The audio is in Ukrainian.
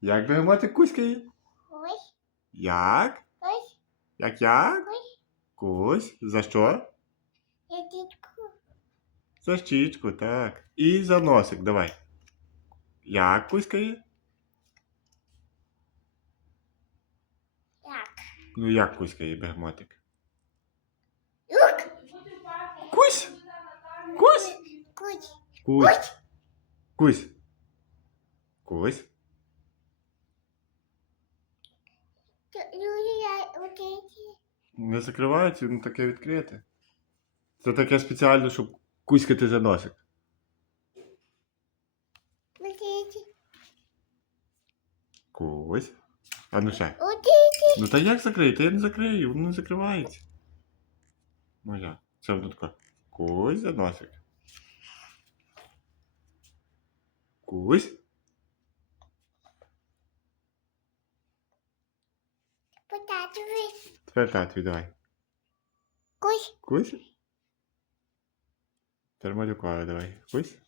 Як бегемотик кузькає? Ось, Як? ось, Як як? ось. Кусь. За що? Я дітку. За щічку, так. І за носик, давай. Як кузькає? Так. Ну як кузькає бегемотик? Лук. Кусь! Кусь! Кусь. Кусь! Кусь! Кусь! Не закривається, воно таке відкрите. Це таке спеціально, щоб кузькати за носик. Кусь. А ну ще. Ну та як закрити? Я не закрию, воно не закривається. Ну як? Це воно таке. Кусь за носик. Кусь. Потатовий. Тепер татові давай. Кусь. Кусь. Тепер малюкаю давай. Кусь.